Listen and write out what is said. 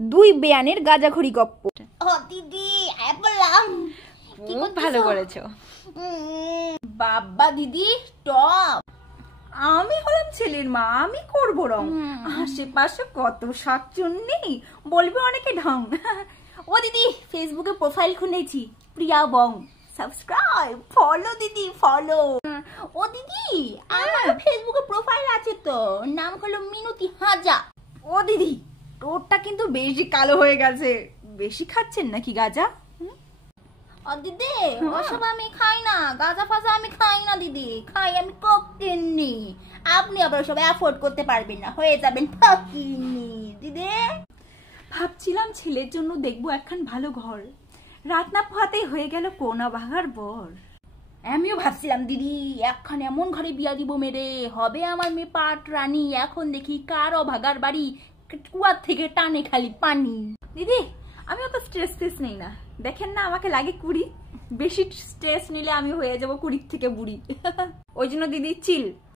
দুই বেয়ানের গাঁজাখড়ি গপ্প। ও দিদি বললাম খুব ভালো করেছো। বাবা দিদি টপ। আমি হলাম ছেলের মা, আমি করবো রং। আশেপাশে কত শাকচুন্নি, বলবে অনেকে ঢং। ও দিদি ফেসবুকে প্রোফাইল খুলেছি, প্রিয়া বং, সাবস্ক্রাইব, ফলো দিদি ফলো। ও দিদি আমার ফেসবুকে প্রোফাইল আছে তো, নাম হলো মিনতি হাজা। ও দিদি তোরটা কিন্তু বেশি কালো হয়ে গেছে, বেশি খাচ্ছেন নাকি গাঁজা? ও দিদি ওসব আমি খাই না, গাঁজা ফাজা আমি খাই না দিদি, খাই আমি কোকেনি। আপনি আবার সব অ্যাফোর্ড করতে পারবেন না, হয়ে যাবেন ফকিনি দিদি। ভাবছিলাম ছেলের জন্য দেখবো একখান ভালো ঘর, রাত না পোহাতেই হয়ে গেল কোনা ভাগার বর। আমিও ভাবছিলাম দিদি একখান এমন ঘরে বিয়া দিব মেরে, হবে আমার মেয়ে পাট রানী। এখন দেখি কার অভাগার বাড়ি, কুয়ার থেকে টানে খালি পানি। দিদি আমি অত স্ট্রেস নেই না, দেখেন না আমাকে লাগে 20, বেশি স্ট্রেস নিলে আমি হয়ে যাব 20 থেকে বুড়ি। ওই জন্য দিদি চিল।